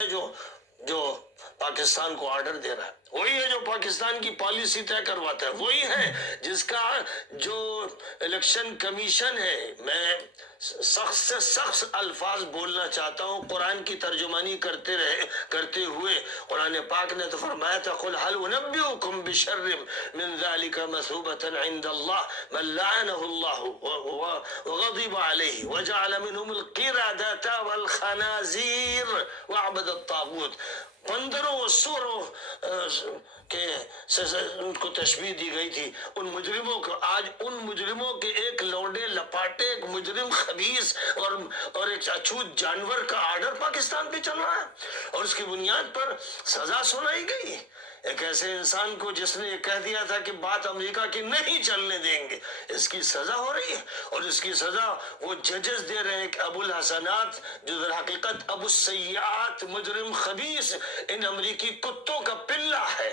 جو جو پاکستان کو آرڈر دے رہا ہے وہی ہے جو پاکستان کی پالیسی طے کرواتا ہے، وہی ہے جس کا جو الیکشن کمیشن ہے، میں سخت سے سخت الفاظ بولنا چاہتا ہوں قرآن کی ترجمانی کرتے ہوئے۔ قرآن پاک نے تو فرمایا تھا قل هل انبئکم بشر من ذلك مثوبة عند الله من لعنه الله وغضب عليه وجعل منهم القردة والخنازير وعبد الطاغوت۔ بندروں و سوروں کے ان کو تشبیہ دی گئی تھی، ان مجرموں کو۔ آج ان مجرموں کے ایک لوڈے لپاٹے، ایک مجرم خبیث اور ایک اچھوت جانور کا آرڈر پاکستان پہ چل رہا ہے، اور اس کی بنیاد پر سزا سنائی گئی ایک ایسے انسان کو جس نے یہ کہہ دیا تھا کہ بات امریکہ کی نہیں چلنے دیں گے۔ اس کی سزا ہو رہی ہے، اور اس کی سزا وہ ججز دے رہے ہیں کہ ابو الحسنات جو در حقیقت ابو السیئات، مجرم خبیث، ان امریکی کتوں کا پلہ ہے،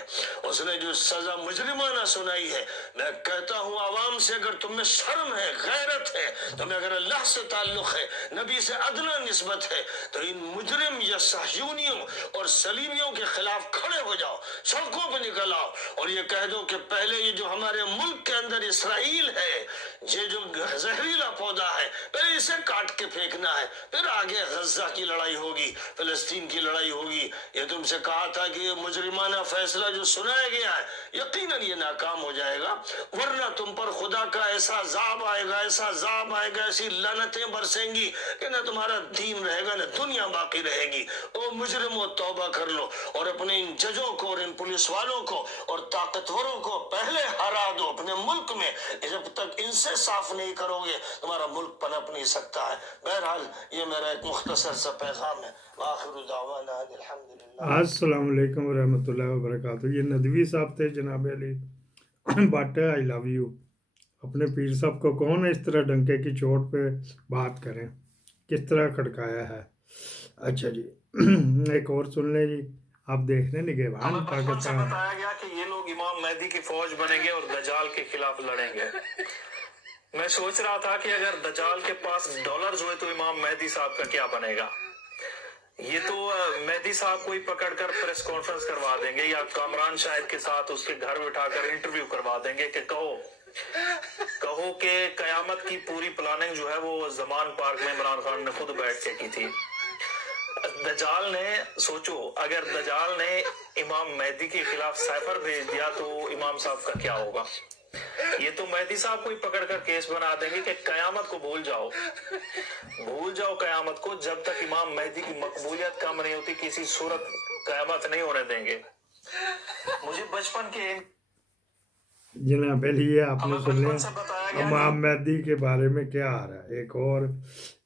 اس نے جو سزا مجرمانہ سنائی ہے۔ میں کہتا ہوں عوام سے، اگر تم میں شرم ہے، غیرت ہے، تمہیں اگر اللہ سے تعلق ہے، نبی سے ادنا نسبت ہے، تو ان مجرم یا صہیونیوں اور صلیبیوں کے خلاف کھڑے ہو جاؤ، سڑکوں پہ نکل آؤ، اور یہ کہہ دو کہ پہلے یہ جو ہمارے ملک کے اندر اسرائیل ہے، یہ جو زہریلا پودا ہے، پہلے اسے کاٹ کے پھینکنا ہے، پھر آگے غزہ کی لڑائی ہوگی، فلسطین کی لڑائی ہوگی۔ یہ تم سے کہا تھا کہ یہ مجرمانہ فیصلہ جو سنایا گیا ہے یقیناً یہ ناکام ہو جائے گا، ورنہ تم پر خدا کا ایسا عذاب آئے گا، ایسا عذاب آئے گا، ایسی لعنتیں برسیں گی کہ نہ تمہارا دین رہے گا نہ دنیا باقی رہے گی۔ او مجرموں، توبہ کر لو، اور اپنے ان ججوں کو اور ان پولیس والوں کو اور طاقتوروں کو پہلے ہرا دو اپنے ملک میں۔ جب تک ان سے صاف نہیں کرو گے تمہارا ملک پنپ نہیں سکتا ہے۔ بہرحال یہ میرا ایک مختصر سا پیغام ہے۔ وآخر دعوانا الحمدللہ۔ السلام علیکم ورحمۃ اللہ وبرکاتہ۔ یہ ندوی صاحب تھے جناب علی بٹ، آئی لو یو۔ اپنے پیر صاحب کو کون اس طرح ڈنکے کی چوٹ پہ بات کریں، کس طرح کھڑکایا ہے۔ اچھا جی، ایک اور سن لیں جی۔ آپ دیکھنے نگہبان ہمیں بچپن سے پاکستان بتایا گیا کہ یہ لوگ امام مہدی کی فوج بنیں گے اور دجال کے خلاف لڑیں گے۔ میں سوچ رہا تھا کہ اگر دجال کے پاس ڈالرز ہوئے تو امام مہدی صاحب کا کیا بنے گا۔ یہ تو مہدی صاحب کو ہی پکڑ کر پریس کانفرنس کروا دیں گے، یا کامران شاہد کے ساتھ اس کے گھر بٹھا کر انٹرویو کروا دیں گے کہ کہو کہ قیامت کی پوری پلاننگ جو ہے وہ زمان پارک میں عمران خان نے خود بیٹھ کے کی تھی۔ دجال نے، سوچو اگر دجال نے امام مہدی کے خلاف سائفر بھیج دیا تو امام صاحب کا کیا ہوگا۔ یہ تو مہدی صاحب کو ہی پکڑ کر کیس بنا دیں گے کہ قیامت کو بھول جاؤ قیامت کو، جب تک امام مہدی کی مقبولیت کم نہیں ہوتی کسی صورت قیامت نہیں ہونے دیں گے۔ مجھے بچپن کے جناب علی، آپ نے سن لیا سے بتایا گیا امام مہدی کے بارے میں کیا آ رہا ہے۔ ایک اور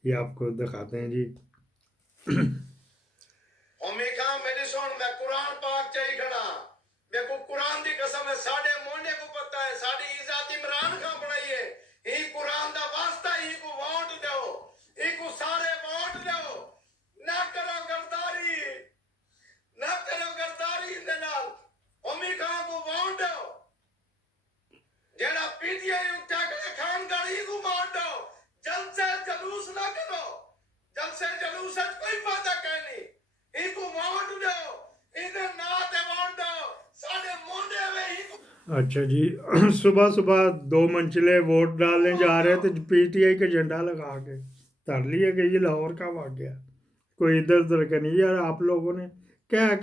یہ آپ کو دکھاتے ہیں جی۔ میں قرآن پاک چاہی کھڑا، میں کو قرآن دی قسم ہے، ساڑھے مونے کو پتہ ہے، ساڑھی عزت عمران خان بڑھائی ہے، ہی قرآن دا واسطہ، ہی کو ووٹ دیو، ہی کو سارے ووٹ دیو، نہ کرو گرداری دے نال، امی خان کو ووٹ دیو، جیڑا پی ٹی آئی اٹھا کے خان گڑھی کو ووٹ دیو، جلسے جلوس نہ کرو، جلسے جلوس ہے کوئی فائدہ کہیں نہیں، ہی کو ووٹ دیو، ادھر نہ تے ووٹ دیو، ساڑھے مونے میں ہی کو۔ اچھا جی، صبح صبح 2 منچلے ووٹ ڈالنے جا رہے تھے پی ٹی آئی کا جھنڈا لگا کے، تر لیے کہ یہ لاہور کا واقعہ، کوئی ادھر ادھر کا نہیں۔ یار آپ لوگوں نے کہہ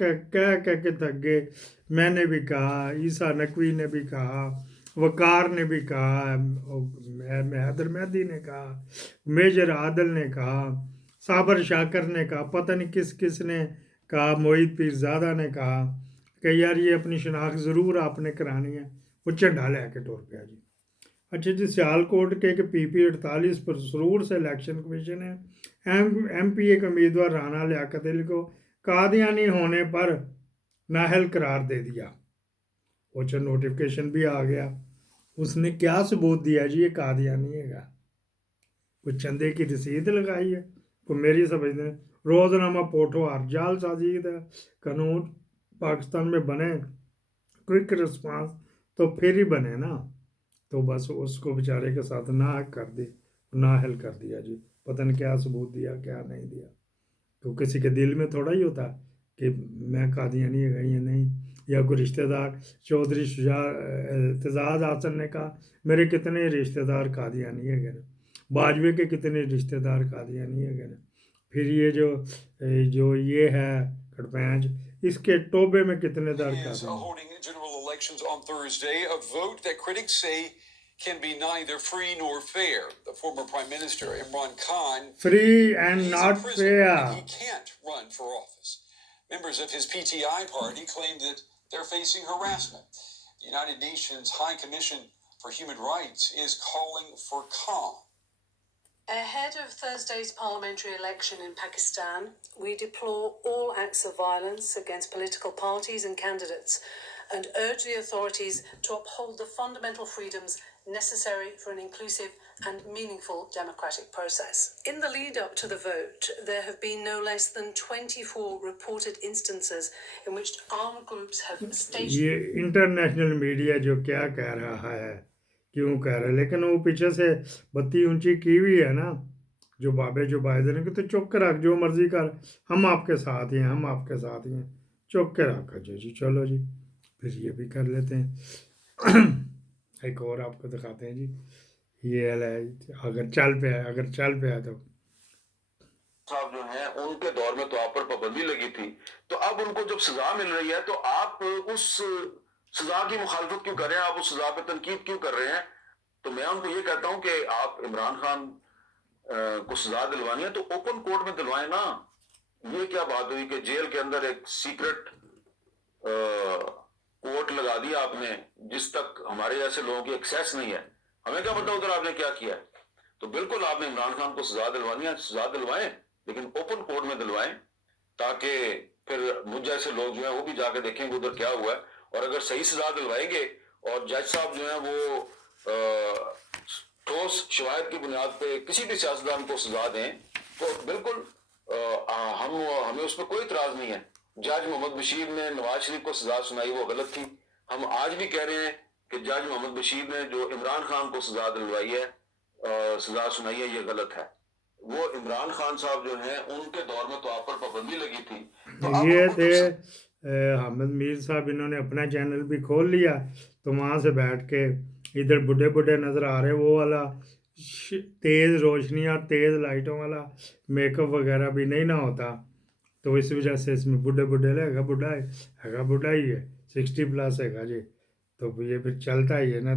کے تھک گئے۔ میں نے بھی کہا، عیسیٰ نقوی نے بھی کہا، وقار نے بھی کہا، حیدر مہدی نے کہا، میجر عادل نے کہا، صابر شاکر نے کہا، پتہ نہیں کس نے کہا، معید پیرزادہ نے کہا کہ یار یہ اپنی شناخت ضرور آپ نے کرانی ہے۔ وہ جھنڈا لے کے ٹور پہ جی۔ اچھا جی، سیالکوٹ کے پی پی 48 پر سرور سے الیکشن کمیشن ہے ایم پی ایک امیدوار رانا لیاقت علی کو قادیانی ہونے پر نااہل قرار دے دیا۔ اچھا، نوٹیفکیشن بھی آ گیا۔ اس نے کیا ثبوت دیا جی یہ قادیانی ہے گا؟ کوئی چندے کی رسید لگائی ہے؟ کوئی میری سمجھتے ہیں روزنامہ پوٹوہار جال سازی کا قانون پاکستان میں بنے، کوئک رسپانس تو پھر ہی بنے نا، تو بس اس کو بیچارے کے ساتھ نااہل کر دیا جی۔ پتہ نہیں کیا ثبوت دیا کیا نہیں دیا، تو کسی کے دل میں تھوڑا ہی ہوتا ہے کہ میں قادیانی ہے یا نہیں، یا کوئی رشتہ دار چودھری اعتزاز حسن نے کہا میرے کتنے رشتہ دار قادیانی ہے گئے، باجوے کے کتنے رشتہ دار قادیانی ہے گئے، پھر یہ جو یہ ہے کھڑپینچ اس کے ٹوبے میں کتنے دار is Qadiani. holding general elections on Thursday, a vote that critics say can be neither free nor fair. The former Prime Minister Imran Khan Free and he's not in prison and fair. he can't run for office. Members of his PTI party claim that they're facing harassment. The United Nations High Commission for Human Rights is calling for calm. Ahead of Thursday's parliamentary election in Pakistan, we deplore all acts of violence against political parties and candidates and urge the authorities to uphold the fundamental freedoms necessary for an inclusive and meaningful democratic process. In the lead-up to the vote, there have been no less than 24 reported instances in which armed groups have staged... یہ international media جو کیا کہہ رہا ہے کیوں کہہ رہا ہے، لیکن وہ پیچھے سے بتی اونچی کی ہوئی ہے نا جو بابے جو بائدن کہ تو چپ کے رکھ جو مرضی کر، ہم آپ کے ساتھ ہی ہیں، ہم آپ کے ساتھ ہی ہیں، چپ کے رکھ جی چلو جی پھر یہ بھی کر لیتے ہیں. ایک اور آپ کو دکھاتے ہیں جی، یہ اگر چل پہ ہے تو صاحب جو ہیں ان کے دور میں تو آپ پر پابندی لگی تھی، تو اب ان کو جب سزا مل رہی ہے تو آپ اس سزا کی مخالفت کیوں کر رہے ہیں، آپ اس سزا پہ تنقید کیوں کر رہے ہیں؟ تو میں ان کو یہ کہتا ہوں کہ آپ عمران خان کو سزا دلوانی ہے تو اوپن کورٹ میں دلوائیں نا. یہ کیا بات ہوئی کہ جیل کے اندر ایک سیکرٹ کورٹ لگا دیا آپ نے جس تک ہمارے جیسے لوگوں کی ایکسیس نہیں ہے، ہمیں کیا پتا ادھر آپ نے کیا کیا ہے. تو بالکل آپ نے عمران خان کو سزا دلوانی ہے، سزا دلوائیں لیکن اوپن کورٹ میں دلوائیں تاکہ پھر مجھ جیسے لوگ جو ہیں وہ بھی جا کے دیکھیں کہ ادھر کیا ہوا ہے. اور اگر صحیح سزا دلوائیں گے اور جج صاحب جو ہیں وہ ٹھوس شواہد کی بنیاد پہ کسی بھی سیاستدان کو سزا دیں تو بالکل ہمیں اس پہ کوئی اعتراض نہیں ہے. جج محمد بشیر نے نواز شریف کو سزا سنائی وہ غلط تھی. ہم آج بھی کہہ رہے ہیں کہ جج محمد بشیر نے جو عمران خان کو سزا دلوائی ہے، سزا سنائی ہے، یہ غلط ہے. وہ عمران خان صاحب جو ہیں ان کے دور میں تو آپ پر پابندی لگی تھی. یہ تھے حامد میر صاحب، انہوں نے اپنا چینل بھی کھول لیا تو وہاں سے بیٹھ کے ادھر بڈھے نظر آ رہے، وہ والا تیز روشنی اور تیز لائٹوں والا میک اپ وغیرہ بھی نہیں نہ ہوتا، تو اس وجہ سے اس میں بڈھے لے بڈھا ہی ہے 60+ ہے گا جی، تو یہ پھر چلتا ہی ہے نا.